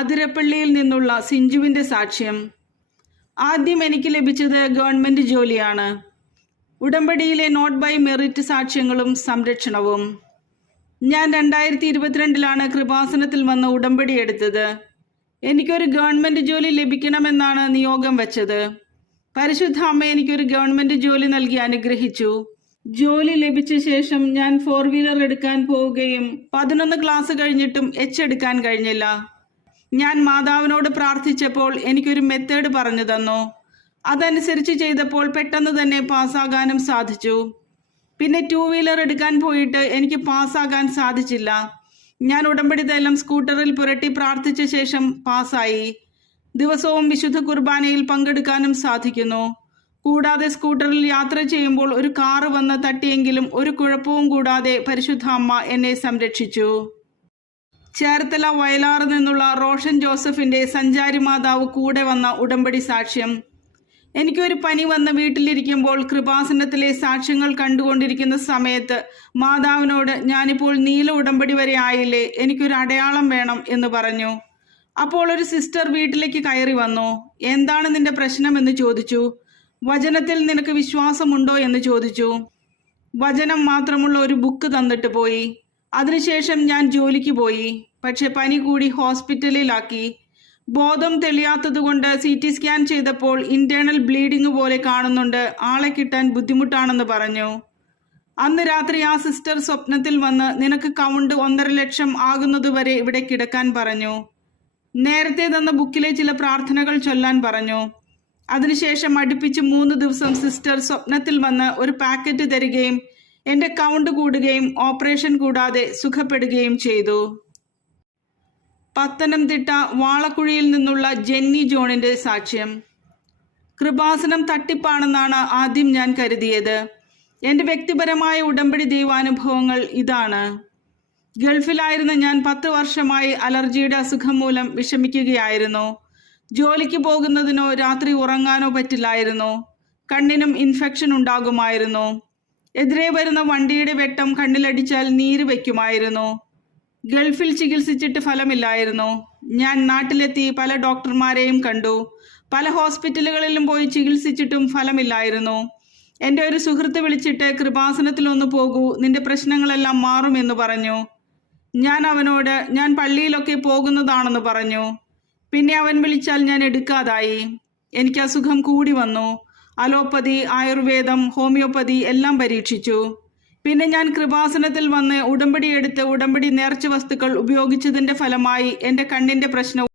അതിരപ്പള്ളിയിൽ നിന്നുള്ള സിഞ്ചുവിൻ്റെ സാക്ഷ്യം. ആദ്യം എനിക്ക് ലഭിച്ചത് ഗവൺമെൻറ് ജോലിയാണ്. ഉടമ്പടിയിലെ നോട്ട് ബൈ മെറിറ്റ് സാക്ഷ്യങ്ങളും സംരക്ഷണവും. ഞാൻ 2022 കൃപാസനത്തിൽ വന്ന് ഉടമ്പടി എടുത്തത്. എനിക്കൊരു ഗവൺമെൻറ് ജോലി ലഭിക്കണമെന്നാണ് നിയോഗം വെച്ചത്. പരിശുദ്ധ അമ്മ എനിക്കൊരു ഗവൺമെൻറ് ജോലി നൽകി അനുഗ്രഹിച്ചു. ജോലി ലഭിച്ച ശേഷം ഞാൻ 4 വീലർ എടുക്കാൻ പോവുകയും 11 ക്ലാസ് കഴിഞ്ഞിട്ടും എടുക്കാൻ കഴിഞ്ഞില്ല. ഞാൻ മാതാവിനോട് പ്രാർത്ഥിച്ചപ്പോൾ എനിക്കൊരു മെത്തേഡ് പറഞ്ഞു തന്നു. അതനുസരിച്ച് ചെയ്തപ്പോൾ പെട്ടെന്ന് തന്നെ പാസ്സാകാനും സാധിച്ചു. പിന്നെ 2 വീലർ എടുക്കാൻ പോയിട്ട് എനിക്ക് പാസ്സാകാൻ സാധിച്ചില്ല. ഞാൻ ഉടമ്പടി തൈലം സ്കൂട്ടറിൽ പുരട്ടി പ്രാർത്ഥിച്ച ശേഷം പാസ്സായി. ദിവസവും വിശുദ്ധ കുർബാനയിൽ പങ്കെടുക്കാനും സാധിക്കുന്നു. കൂടാതെ സ്കൂട്ടറിൽ യാത്ര ചെയ്യുമ്പോൾ ഒരു കാറ് വന്ന് തട്ടിയെങ്കിലും ഒരു കുഴപ്പവും കൂടാതെ പരിശുദ്ധ അമ്മ എന്നെ സംരക്ഷിച്ചു. ചേർത്തല വയലാറ് നിന്നുള്ള റോഷൻ ജോസഫിൻ്റെ സഞ്ചാരി മാതാവ് കൂടെ വന്ന ഉടമ്പടി സാക്ഷ്യം. എനിക്കൊരു പനി വന്ന് വീട്ടിലിരിക്കുമ്പോൾ കൃപാസനത്തിലെ സാക്ഷ്യങ്ങൾ കണ്ടുകൊണ്ടിരിക്കുന്ന സമയത്ത് മാതാവിനോട് ഞാനിപ്പോൾ നീല ഉടമ്പടി വരെ ആയില്ലേ, എനിക്കൊരു അടയാളം വേണം എന്ന് പറഞ്ഞു. അപ്പോൾ ഒരു സിസ്റ്റർ വീട്ടിലേക്ക് കയറി വന്നു. എന്താണ് നിന്റെ പ്രശ്നം എന്ന് ചോദിച്ചു. വചനത്തിൽ നിനക്ക് വിശ്വാസമുണ്ടോ എന്ന് ചോദിച്ചു. വചനം മാത്രമുള്ള ഒരു ബുക്ക് തന്നിട്ട് പോയി. അതിനുശേഷം ഞാൻ ജോലിക്ക് പോയി. പക്ഷെ പനി കൂടി ഹോസ്പിറ്റലിലാക്കി. ബോധം തെളിയാത്തതുകൊണ്ട് CT സ്കാൻ ചെയ്തപ്പോൾ ഇന്റേണൽ ബ്ലീഡിംഗ് പോലെ കാണുന്നുണ്ട്, ആളെ കിട്ടാൻ ബുദ്ധിമുട്ടാണെന്ന് പറഞ്ഞു. അന്ന് രാത്രി ആ സിസ്റ്റർ സ്വപ്നത്തിൽ വന്ന് നിനക്ക് കൗണ്ട് 1.5 ലക്ഷം ആകുന്നതുവരെ ഇവിടെ കിടക്കാൻ പറഞ്ഞു. നേരത്തെ തന്ന ബുക്കിലെ ചില പ്രാർത്ഥനകൾ ചൊല്ലാൻ പറഞ്ഞു. അതിനുശേഷം അടുപ്പിച്ച് 3 ദിവസം സിസ്റ്റർ സ്വപ്നത്തിൽ വന്ന് ഒരു പാക്കറ്റ് തരികയും എൻ്റെ കൗണ്ട് കൂടുകയും ഓപ്പറേഷൻ കൂടാതെ സുഖപ്പെടുകയും ചെയ്തു. പത്തനംതിട്ട വാളക്കുഴിയിൽ നിന്നുള്ള ജെന്നി ജോണിൻ്റെ സാക്ഷ്യം. കൃപാസനം തട്ടിപ്പാണെന്നാണ് ആദ്യം ഞാൻ കരുതിയത്. എൻ്റെ വ്യക്തിപരമായ ഉടമ്പടി ദൈവാനുഭവങ്ങൾ ഇതാണ്. ഗൾഫിലായിരുന്ന ഞാൻ 10 വർഷമായി അലർജിയുടെ അസുഖം മൂലം വിഷമിക്കുകയായിരുന്നു. ജോലിക്ക് പോകുന്നതിനോ രാത്രി ഉറങ്ങാനോ പറ്റില്ലായിരുന്നു. കണ്ണിനും ഇൻഫെക്ഷൻ ഉണ്ടാകുമായിരുന്നു. എതിരെ വരുന്ന വണ്ടിയുടെ വെട്ടം കണ്ണിലടിച്ചാൽ നീര് വയ്ക്കുമായിരുന്നു. ഗൾഫിൽ ചികിത്സിച്ചിട്ട് ഫലമില്ലായിരുന്നു. ഞാൻ നാട്ടിലെത്തി പല ഡോക്ടർമാരെയും കണ്ടു. പല ഹോസ്പിറ്റലുകളിലും പോയി ചികിത്സിച്ചിട്ടും ഫലമില്ലായിരുന്നു. എൻ്റെ ഒരു സുഹൃത്ത് വിളിച്ചിട്ട് കൃപാസനത്തിലൊന്ന് പോകൂ, നിന്റെ പ്രശ്നങ്ങളെല്ലാം മാറുമെന്ന് പറഞ്ഞു. ഞാൻ അവനോട് ഞാൻ പള്ളിയിലൊക്കെ പോകുന്നതാണെന്ന് പറഞ്ഞു. പിന്നെ അവൻ വിളിച്ചാൽ ഞാൻ എടുക്കാതായി. എനിക്ക് അസുഖം കൂടി വന്നു. അലോപ്പതി, ആയുർവേദം, ഹോമിയോപ്പതി എല്ലാം പരീക്ഷിച്ചു. പിന്നെ ഞാൻ കൃപാസനത്തിൽ വന്ന് ഉടമ്പടി എടുത്ത് ഉടമ്പടി നേർച്ച വസ്തുക്കൾ ഉപയോഗിച്ചതിൻ്റെ ഫലമായി എൻ്റെ കണ്ണിൻ്റെ പ്രശ്നവും